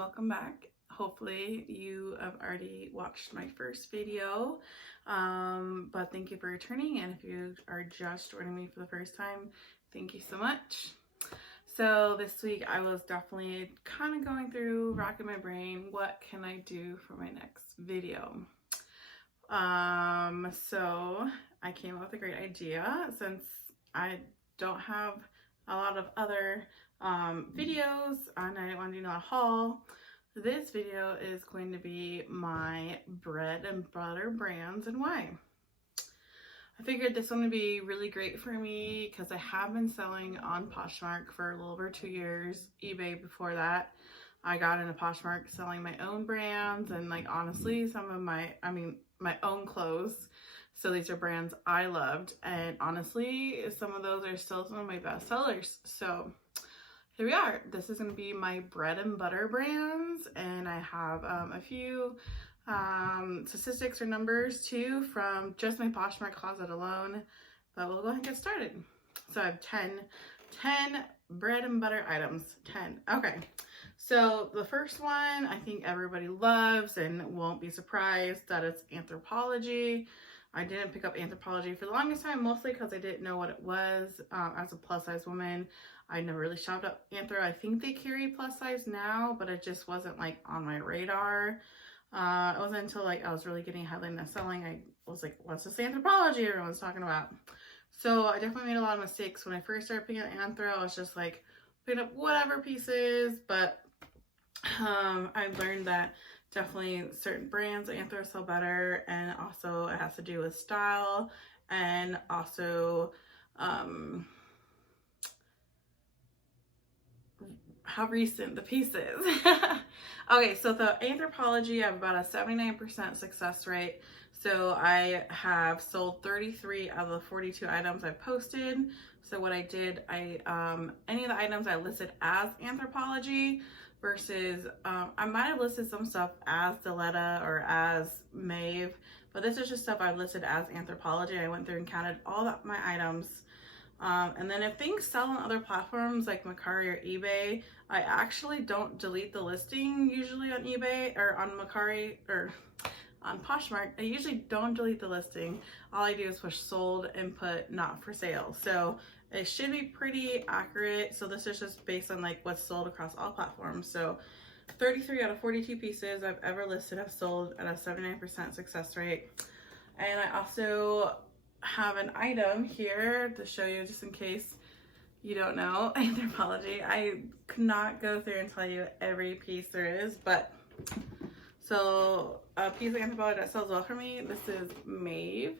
welcome back. Hopefully you have already watched my first video, but thank you for returning, and if you are just joining me for the first time, thank you so much. So this week I was definitely kind of going through, racking my brain, what can I do for my next video? So I came up with a great idea. Since I don't have a lot of other videos and I didn't want to do a haul, this video is going to be my bread and butter brands and why. I figured this one would be really great for me because I have been selling on Poshmark for a little over 2 years. eBay before that. I got into Poshmark selling my own brands and honestly some of my own clothes. So these are brands I loved, and honestly some of those are still some of my best sellers. So here we are. This is going to be my bread and butter brands, and I have a few statistics or numbers too from just my Poshmark Closet alone, but we'll go ahead and get started. So I have 10 bread and butter items. 10. Okay. So the first one I think everybody loves and won't be surprised that it's Anthropologie. I didn't pick up Anthropologie for the longest time, mostly because I didn't know what it was. As a plus size woman, I never really shopped up Anthro. I think they carry plus size now, but it just wasn't on my radar. It wasn't until I was really getting headline and selling, I was like, what's this Anthropologie everyone's talking about? So I definitely made a lot of mistakes when I first started picking up Anthro. I was just picking up whatever pieces, but I learned that definitely certain brands of Anthro sell better, and also it has to do with style and also how recent the piece is. Okay, so the Anthropologie, I have about a 79% success rate. So I have sold 33 out of the 42 items I posted. So what I did, any of the items I listed as Anthropologie versus I might have listed some stuff as Diletta or as Maeve, but this is just stuff I've listed as Anthropologie. I went through and counted all my items. And then if things sell on other platforms like Mercari or eBay, I actually don't delete the listing usually on eBay or on Mercari or on Poshmark. I usually don't delete the listing. All I do is push sold and put not for sale. So it should be pretty accurate. So this is just based on what's sold across all platforms. So 33 out of 42 pieces I've ever listed have sold at a 79% success rate. And I also have an item here to show you just in case you don't know Anthropologie. I could not go through and tell you every piece there is, but so a piece of Anthropologie that sells well for me, this is Maeve.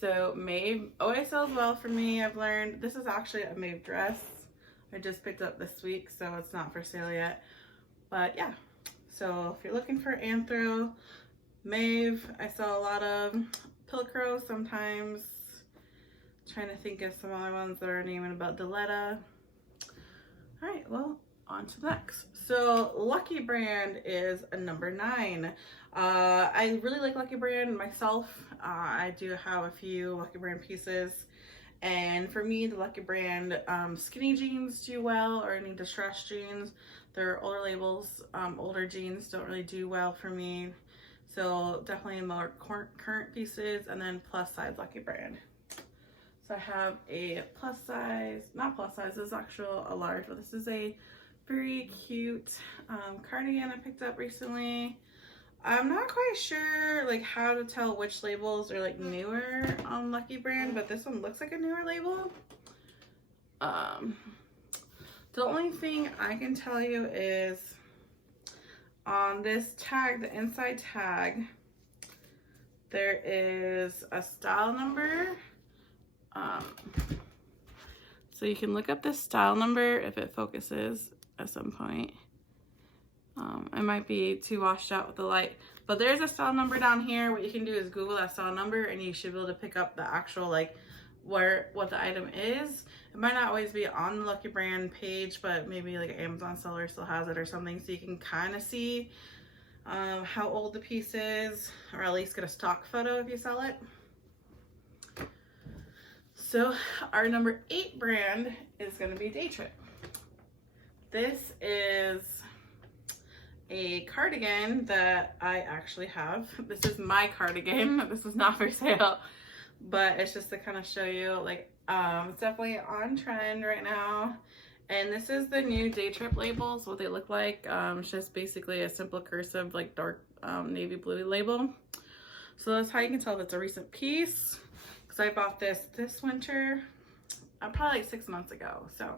So Maeve always sells well for me. I've learned this is actually a Maeve dress I just picked up this week, so it's not for sale yet, but yeah. So if you're looking for Anthro, Maeve I sell a lot of. Pilcrow sometimes. Trying to think of some other ones that are naming about Diletta. All right, well, on to the next. So Lucky Brand is a number 9. I really like Lucky Brand myself. I do have a few Lucky Brand pieces, and for me the Lucky Brand skinny jeans do well, or any distressed jeans. They're older labels. Older jeans don't really do well for me. So definitely more current pieces, and then plus size Lucky Brand. So I have a plus size, not plus size, this is actually a large, but this is a very cute cardigan I picked up recently. I'm not quite sure how to tell which labels are newer on Lucky Brand, but this one looks like a newer label. The only thing I can tell you is on this tag, the inside tag, there is a style number. So you can look up this style number if it focuses at some point. It might be too washed out with the light, but there's a style number down here. What you can do is Google that style number, and you should be able to pick up the actual what the item is. It might not always be on the Lucky Brand page, but maybe an Amazon seller still has it or something, so you can kind of see how old the piece is, or at least get a stock photo if you sell it. So our number 8 brand is going to be Day Trip. This is a cardigan that I actually have. This is my cardigan. This is not for sale, but it's just to kind of show you, like, it's definitely on trend right now. And this is the new Day Trip labels, what they look like. It's just basically a simple cursive, like dark navy blue label. So that's how you can tell if it's a recent piece. Because I bought this winter, probably like 6 months ago. So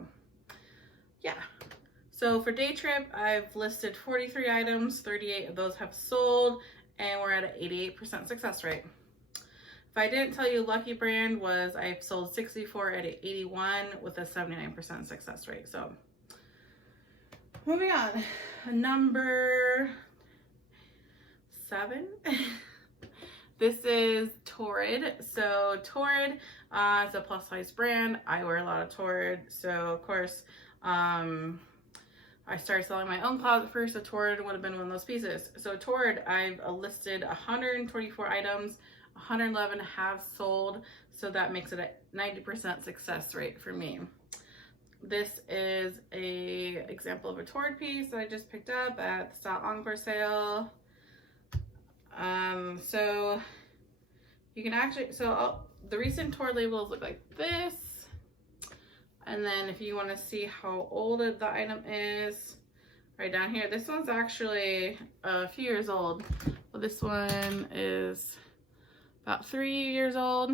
yeah. So for Day Trip, I've listed 43 items, 38 of those have sold, and we're at an 88% success rate. If I didn't tell you, Lucky brand was, I've sold 64 at an 81 with a 79% success rate. So moving on, number 7. This is Torrid. So Torrid is a plus size brand. I wear a lot of Torrid. So of course, I started selling my own closet first, so Torrid would have been one of those pieces. So Torrid, I've listed 124 items, 111 have sold, so that makes it a 90% success rate for me. This is a example of a Torrid piece that I just picked up at the Style Encore sale. So you can actually, the recent Torrid labels look like this. And then if you want to see how old the item is, right down here, this one's actually a few years old. Well, this one is about 3 years old.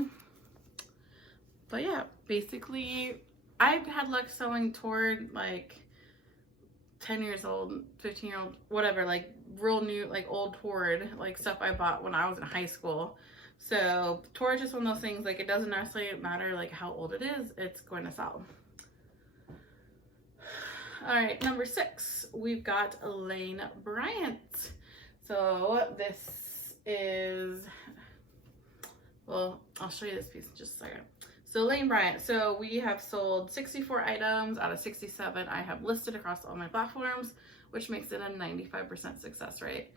But yeah, basically, I've had luck selling Torrid like 10 years old, 15-year-old, whatever, like real new, like old Torrid, like stuff I bought when I was in high school. So Torrid's just one of those things, like it doesn't necessarily matter like how old it is, it's going to sell. All right, number 6, we've got Lane Bryant. So this is, well, I'll show you this piece in just a second. So Lane Bryant, so we have sold 64 items out of 67 I have listed across all my platforms, which makes it a 95% success rate.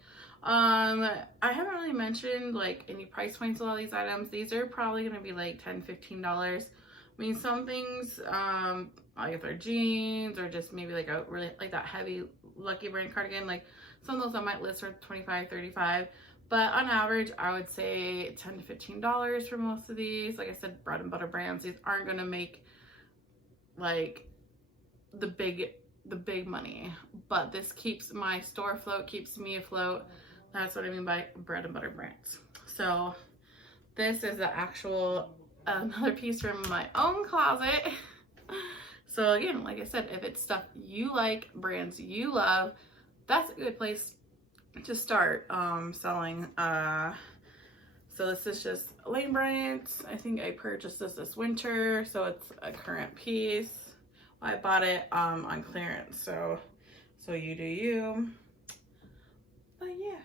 I haven't really mentioned like any price points on all these items. These are probably going to be like $10, $15. I mean, some things, like if they're jeans or just maybe like a really like that heavy Lucky brand cardigan, like some of those I might list for $25, $35. But on average, I would say $10 to $15 for most of these. Like I said, bread and butter brands. These aren't gonna make like the big money, but this keeps my store afloat, keeps me afloat. That's what I mean by bread and butter brands. So this is the actual another piece from my own closet. So again, like I said, if it's stuff you like, brands you love, that's a good place to start selling. So this is just Lane Bryant. I think I purchased this winter, so it's a current piece. I bought it on clearance, so you do you. But yeah.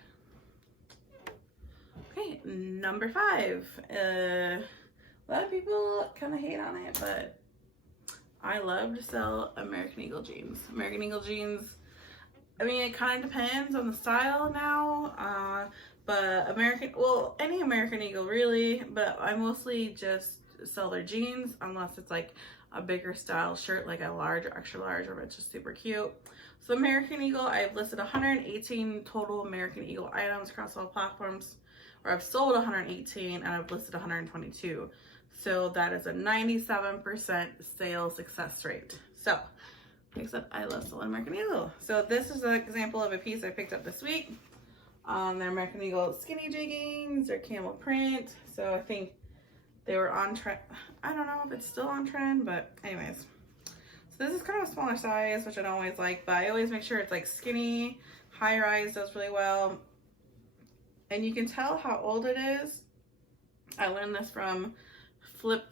Okay, number 5. A lot of people kind of hate on it, but I love to sell American Eagle jeans. American Eagle jeans, I mean, it kind of depends on the style now, but any American Eagle really, but I mostly just sell their jeans unless it's like a bigger style shirt, like a large or extra large, or it's just super cute. So American Eagle, I've listed 118 total American Eagle items across all platforms, or I've sold 118 and I've listed 122. So that is a 97% sales success rate. So like I said, I love selling American Eagle. So this is an example of a piece I picked up this week. They're American Eagle skinny jeggings, they're camel print. So I think they were on trend. I don't know if it's still on trend, but anyways. So this is kind of a smaller size, which I don't always like, but I always make sure it's like skinny. High rise does really well. And you can tell how old it is. I learned this from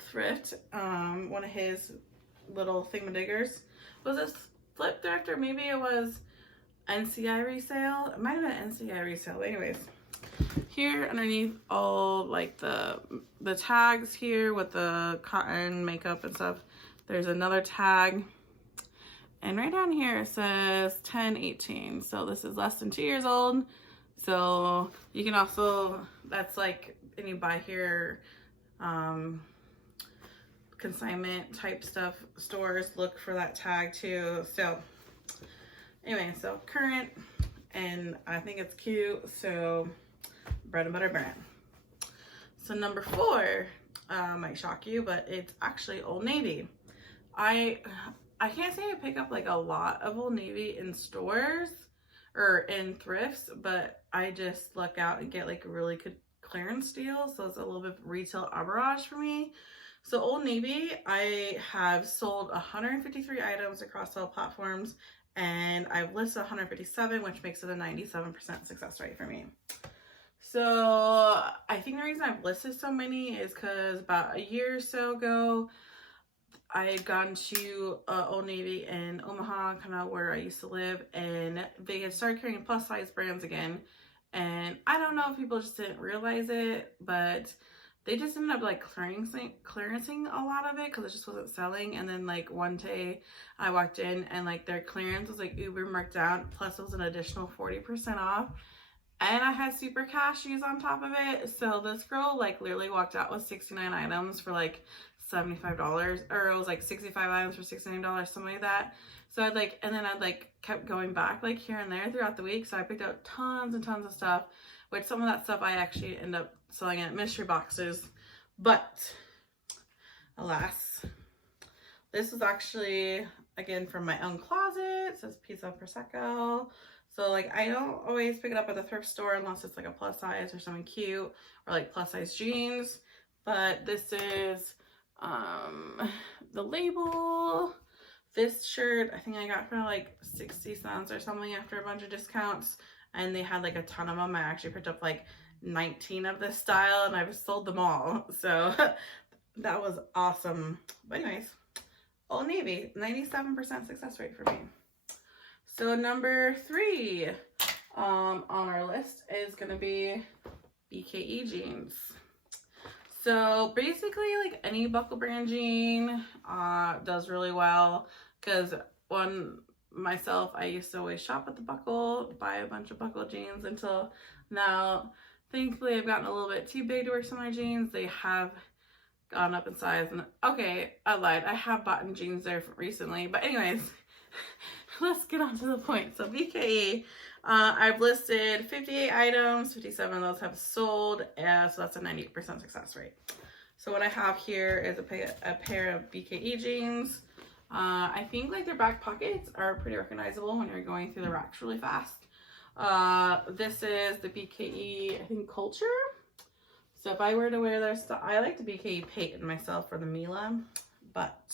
Thrift, one of his little thingamadiggers. Was this Thrift or maybe it was NCI resale? It might have been NCI resale, but anyways. Here underneath all like the tags here with the cotton makeup and stuff, there's another tag. And right down here it says 1018. So this is less than 2 years old. So you can also, that's like, and you buy here, consignment type stuff, stores look for that tag too. So anyway, so current, and I think it's cute, so bread and butter brand. So number 4 might shock you, but it's actually Old Navy. I can't say I pick up like a lot of Old Navy in stores or in thrifts, but I just luck out and get like really good clearance deals, so it's a little bit of retail arbitrage for me. So Old Navy, I have sold 153 items across all platforms, and I've listed 157, which makes it a 97% success rate for me. So I think the reason I've listed so many is because about a year or so ago, I had gone to Old Navy in Omaha, kind of where I used to live, and they had started carrying plus size brands again. And I don't know if people just didn't realize it, but they just ended up like clearancing a lot of it because it just wasn't selling. And then like one day I walked in and like their clearance was like uber marked down, plus it was an additional 40% off. And I had super cashews on top of it. So this girl like literally walked out with 69 items for like $75, or it was like 65 items for $69, something like that. So I'd like, and then I'd like kept going back like here and there throughout the week. So I picked out tons and tons of stuff, which some of that stuff I actually end up selling at mystery boxes. But alas, this was actually again from my own closet. It says pizza prosecco. So like I don't always pick it up at the thrift store unless it's like a plus size or something cute, or like plus size jeans. But this is the label. This shirt I think I got for like 60 cents or something after a bunch of discounts, and they had like a ton of them. I actually picked up like 19 of this style and I've sold them all, so that was awesome. But anyways, Old Navy, 97% success rate for me. So number 3 on our list is gonna be BKE jeans. So basically like any buckle brand jean does really well, because myself, I used to always shop at the Buckle, buy a bunch of Buckle jeans, until now thankfully I've gotten a little bit too big to wear some of my jeans. They have gone up in size, and okay, I lied, I have bought jeans there recently, but anyways, let's get on to the point. So BKE, I've listed 58 items, 57 of those have sold, so that's a 98% success rate. So what I have here is a pair of BKE jeans. I think like their back pockets are pretty recognizable when you're going through the racks really fast. This is the BKE, I think, Culture. So if I were to wear their stuff, I like the BKE Peyton myself for the Mila, but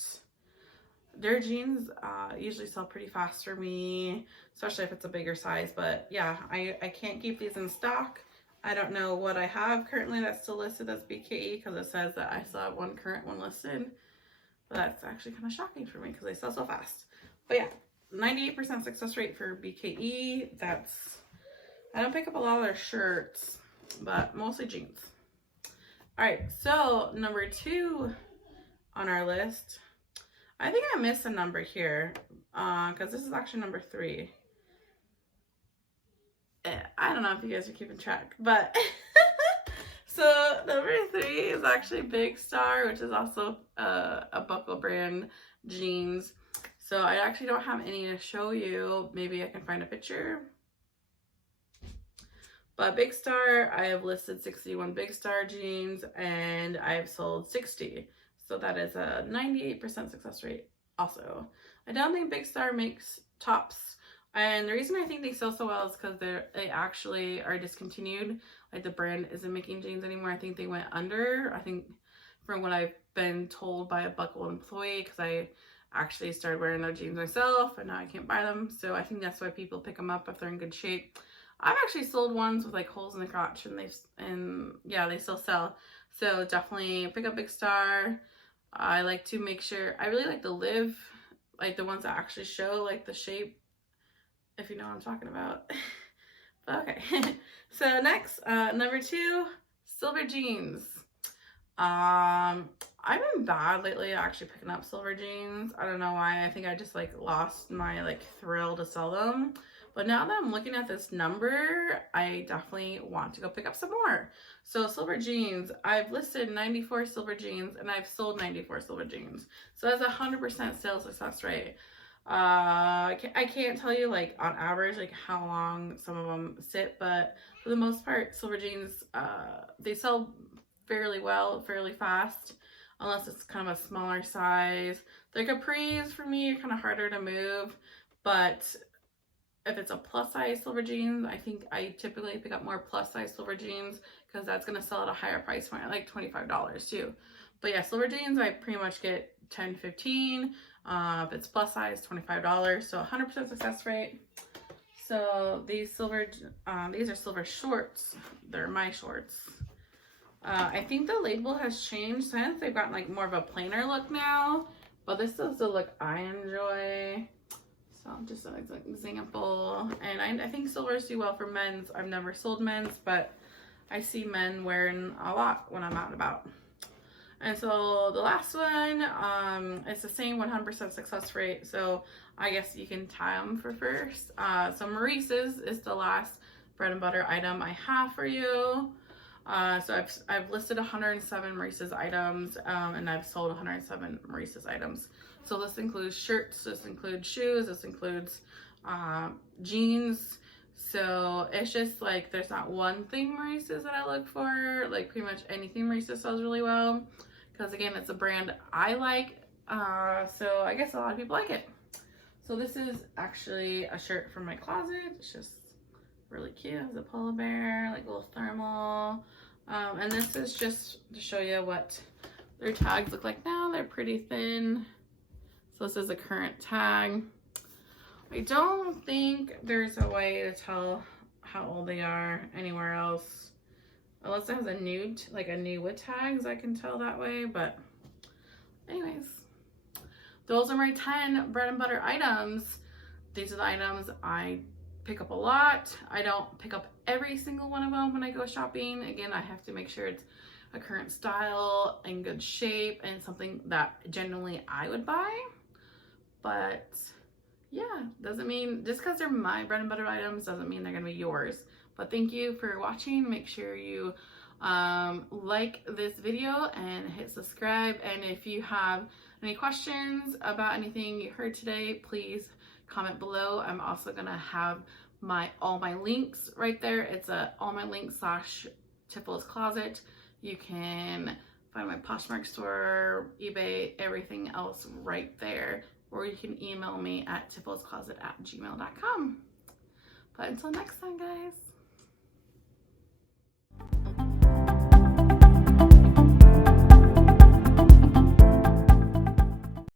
their jeans usually sell pretty fast for me, especially if it's a bigger size. But yeah, I can't keep these in stock. I don't know what I have currently that's still listed as BKE, because it says that I still have one current one listed. But that's actually kind of shocking for me because they sell so fast. But yeah, 98% success rate for BKE. I don't pick up a lot of their shirts, but mostly jeans. All right, so number 2 on our list, I think I missed a number here because this is actually number 3. I don't know if you guys are keeping track, but so number 3 is actually Big Star, which is also a Buckle brand jeans. So I actually don't have any to show you. Maybe I can find a picture. But Big Star, I have listed 61 Big Star jeans, and I have sold 60. So that is a 98% success rate also. I don't think Big Star makes tops. And the reason I think they sell so well is because they actually are discontinued. Like the brand isn't making jeans anymore. I think they went under. I think from what I've been told by a Buckle employee, because I actually started wearing their jeans myself and now I can't buy them. So I think that's why people pick them up if they're in good shape. I've actually sold ones with like holes in the crotch, and yeah, they still sell. So definitely pick up Big Star. I like to make sure, I really like the Live, like the ones that actually show like the shape, if you know what I'm talking about. But okay. So next, number 2, silver jeans. I've been bad lately actually picking up silver jeans. I don't know why. I think I just like lost my like thrill to sell them. But now that I'm looking at this number, I definitely want to go pick up some more. So silver jeans, I've listed 94 silver jeans and I've sold 94 silver jeans. So that's a 100% sales success rate. I can't tell you like on average like how long some of them sit, but for the most part, silver jeans, they sell fairly well, fairly fast, unless it's kind of a smaller size. The capris for me are kind of harder to move, but if it's a plus size silver jeans, I think I typically pick up more plus size silver jeans because that's going to sell at a higher price point, like $25 too. But yeah, silver jeans, I pretty much get 10 to 15. If it's plus size, $25. So 100% success rate. So these are silver shorts. They're my shorts. I think the label has changed since they've gotten like more of a plainer look now, but this is the look I enjoy. So just an example, and I think silvers do well for men's. I've never sold men's, but I see men wearing a lot when I'm out and about. And so the last one, it's the same 100% success rate. So I guess you can tie them for first. So Maurice's is the last bread and butter item I have for you. So I've listed 107 Maurice's items, and I've sold 107 Maurice's items. So this includes shirts, this includes shoes, this includes jeans. So it's just like there's not one thing Maurice's that I look for. Like pretty much anything Maurice's sells really well, because again, it's a brand I like. So I guess a lot of people like it. So this is actually a shirt from my closet. It's just really cute. It's a polar bear, like a little thermal. And this is just to show you what their tags look like now. They're pretty thin. So this is a current tag. I don't think there's a way to tell how old they are anywhere else. Unless it has a nude, like a new with tags, I can tell that way. But anyways, those are my 10 bread and butter items. These are the items I pick up a lot. I don't pick up every single one of them when I go shopping. Again, I have to make sure it's a current style, in good shape, and something that genuinely I would buy. But yeah, doesn't mean, just because they're my bread and butter items doesn't mean they're gonna be yours. But thank you for watching. Make sure you like this video and hit subscribe. And if you have any questions about anything you heard today, please comment below. I'm also gonna have all my links right there. It's all my links / Tiffles Closet. You can find my Poshmark store, eBay, everything else right there. Or you can email me at tifflescloset@gmail.com. But until next time, guys.